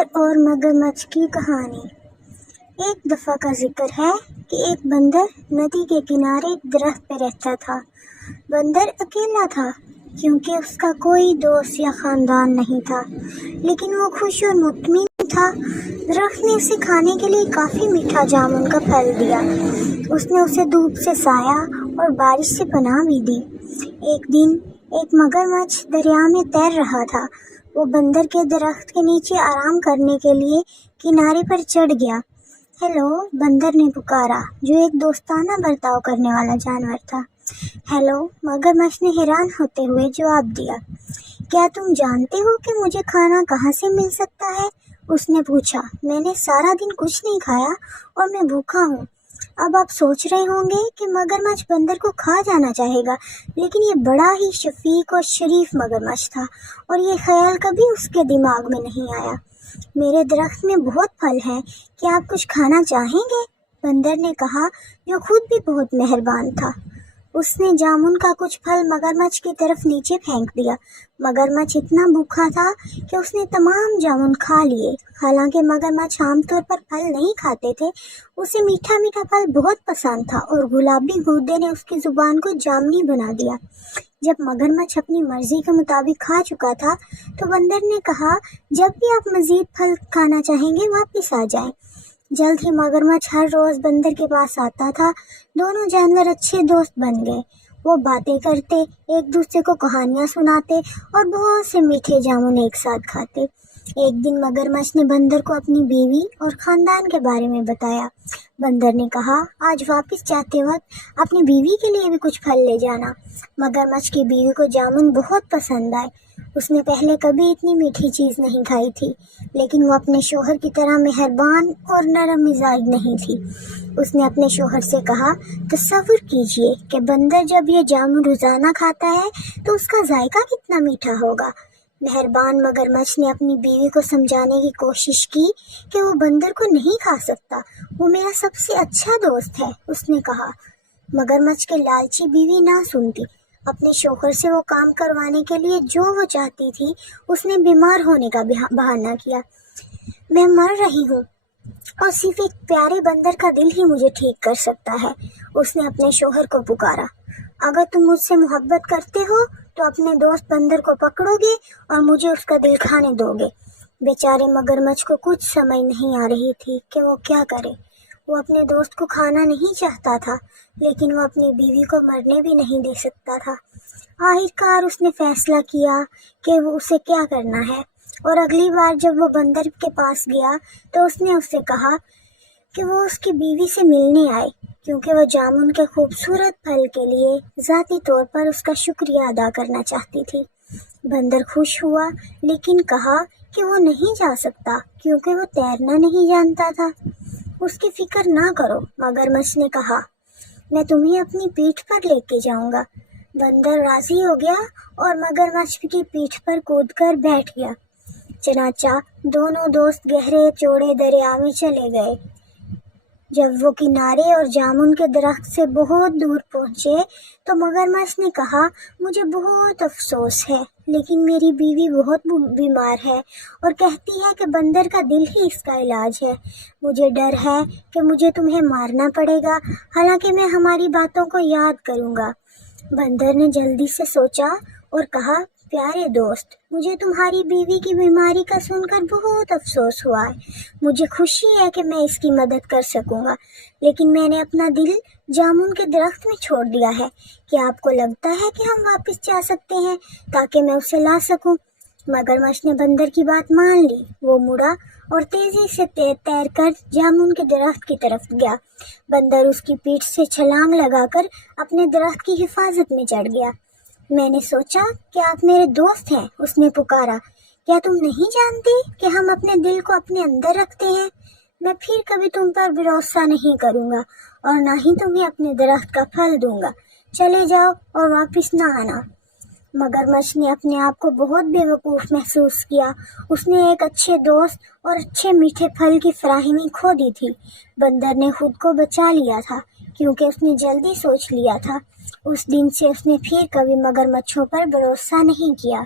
بندر اور مگرمچھ کی کہانی۔ ایک دفعہ کا ذکر ہے کہ ایک بندر ندی کے کنارے ایک درخت پہ رہتا تھا۔ بندر اکیلا تھا کیونکہ اس کا کوئی دوست یا خاندان نہیں تھا، لیکن وہ خوش اور مطمئن تھا۔ درخت نے اسے کھانے کے لیے کافی میٹھا جامن کا پھل دیا۔ اس نے اسے دھوپ سے سایہ اور بارش سے پناہ بھی دی۔ ایک دن ایک مگرمچھ دریا میں تیر رہا تھا۔ وہ بندر کے درخت کے نیچے آرام کرنے کے لیے کنارے پر چڑھ گیا۔ ہیلو، بندر نے پکارا، جو ایک دوستانہ برتاؤ کرنے والا جانور تھا۔ ہیلو، مگرمچھ نے حیران ہوتے ہوئے جواب دیا۔ کیا تم جانتے ہو کہ مجھے کھانا کہاں سے مل سکتا ہے؟ اس نے پوچھا۔ میں نے سارا دن کچھ نہیں کھایا اور میں بھوکا ہوں۔ اب آپ سوچ رہے ہوں گے کہ مگرمچھ بندر کو کھا جانا چاہے گا، لیکن یہ بڑا ہی شفیق اور شریف مگرمچھ تھا اور یہ خیال کبھی اس کے دماغ میں نہیں آیا۔ میرے درخت میں بہت پھل ہیں، کیا آپ کچھ کھانا چاہیں گے؟ بندر نے کہا، جو خود بھی بہت مہربان تھا۔ اس نے جامن کا کچھ پھل مگرمچھ کی طرف نیچے پھینک دیا۔ مگرمچھ اتنا بھوکا تھا کہ اس نے تمام جامن کھا لیے۔ حالانکہ مگرمچھ عام طور پر پھل نہیں کھاتے تھے، اسے میٹھا میٹھا پھل بہت پسند تھا اور گلابی گردے نے اس کی زبان کو جامنی بنا دیا۔ جب مگرمچھ اپنی مرضی کے مطابق کھا چکا تھا تو بندر نے کہا، جب بھی آپ مزید پھل کھانا چاہیں گے واپس آ جائیں۔ جلد ہی مگرمچھ ہر روز بندر کے پاس آتا تھا۔ دونوں جانور اچھے دوست بن گئے۔ وہ باتیں کرتے، ایک دوسرے کو کہانیاں سناتے اور بہت سے میٹھے جامن ایک ساتھ کھاتے۔ ایک دن مگرمچھ نے بندر کو اپنی بیوی اور خاندان کے بارے میں بتایا۔ بندر نے کہا، آج واپس جاتے وقت اپنی بیوی کے لیے بھی کچھ پھل لے جانا۔ مگرمچھ کی بیوی کو جامن بہت پسند آئے۔ اس نے پہلے کبھی اتنی میٹھی چیز نہیں کھائی تھی، لیکن وہ اپنے شوہر کی طرح مہربان اور نرم مزاج نہیں تھی۔ اس نے اپنے شوہر سے کہا، تصور کیجئے کہ بندر جب یہ جامن روزانہ کھاتا ہے تو اس کا ذائقہ کتنا میٹھا ہوگا۔ مہربان مگرمچھ نے اپنی بیوی کو سمجھانے کی کوشش کی کہ وہ بندر کو نہیں کھا سکتا، وہ میرا سب سے اچھا دوست ہے، اس نے کہا۔ مگرمچھ کی لالچی بیوی نہ سنتی۔ اپنے شوہر سے وہ کام کروانے کے لیے جو وہ چاہتی تھی، اس نے بیمار ہونے کا بہانہ کیا۔ میں مر رہی ہوں اور صرف ایک پیارے بندر کا دل ہی مجھے ٹھیک کر سکتا ہے، اس نے اپنے شوہر کو پکارا۔ اگر تم مجھ سے محبت کرتے ہو تو اپنے دوست بندر کو پکڑو گے اور مجھے اس کا دل کھانے دو گے۔ بیچارے مگرمچھ کو کچھ سمجھ نہیں آ رہی تھی کہ وہ کیا کرے۔ وہ اپنے دوست کو کھانا نہیں چاہتا تھا، لیکن وہ اپنی بیوی کو مرنے بھی نہیں دے سکتا تھا۔ آخرکار اس نے فیصلہ کیا کہ وہ اسے کیا کرنا ہے، اور اگلی بار جب وہ بندر کے پاس گیا تو اس نے اسے کہا کہ وہ اس کی بیوی سے ملنے آئے، کیونکہ وہ جامن کے خوبصورت پھل کے لیے ذاتی طور پر اس کا شکریہ ادا کرنا چاہتی تھی۔ بندر خوش ہوا، لیکن کہا کہ وہ نہیں جا سکتا کیونکہ وہ تیرنا نہیں جانتا تھا۔ اس کی فکر نہ کرو، مگرمچھ نے کہا، میں تمہیں اپنی پیٹھ پر لے کے جاؤں گا۔ بندر راضی ہو گیا اور مگرمچھ کی پیٹھ پر کود کر بیٹھ گیا۔ چنانچہ دونوں دوست گہرے چوڑے دریا میں چلے گئے۔ جب وہ کنارے اور جامن کے درخت سے بہت دور پہنچے تو مگرمچھ نے کہا، مجھے بہت افسوس ہے، لیکن میری بیوی بہت بیمار ہے اور کہتی ہے کہ بندر کا دل ہی اس کا علاج ہے۔ مجھے ڈر ہے کہ مجھے تمہیں مارنا پڑے گا، حالانکہ میں ہماری باتوں کو یاد کروں گا۔ بندر نے جلدی سے سوچا اور کہا، پیارے دوست، مجھے تمہاری بیوی کی بیماری کا سن کر بہت افسوس ہوا ہے۔ مجھے خوشی ہے کہ میں اس کی مدد کر سکوں گا، لیکن میں نے اپنا دل جامن کے درخت میں چھوڑ دیا ہے۔ کیا آپ کو لگتا ہے کہ ہم واپس جا سکتے ہیں تاکہ میں اسے لا سکوں؟ مگرمچھ نے بندر کی بات مان لی۔ وہ مڑا اور تیزی سے تیر کر جامن کے درخت کی طرف گیا۔ بندر اس کی پیٹھ سے چھلانگ لگا کر اپنے درخت کی حفاظت میں چڑھ گیا۔ میں نے سوچا کہ آپ میرے دوست ہیں، اس نے پکارا۔ کیا تم نہیں جانتے کہ ہم اپنے دل کو اپنے اندر رکھتے ہیں؟ میں پھر کبھی تم پر بھروسہ نہیں کروں گا اور نہ ہی تمہیں اپنے درخت کا پھل دوں گا۔ چلے جاؤ اور واپس نہ آنا۔ مگرمچھ نے اپنے آپ کو بہت بے وقوف محسوس کیا۔ اس نے ایک اچھے دوست اور اچھے میٹھے پھل کی فراہمی کھو دی تھی۔ بندر نے خود کو بچا لیا تھا کیونکہ اس نے جلدی سوچ لیا تھا۔ اس دن سے اس نے پھر کبھی مگرمچھوں پر بھروسہ نہیں کیا۔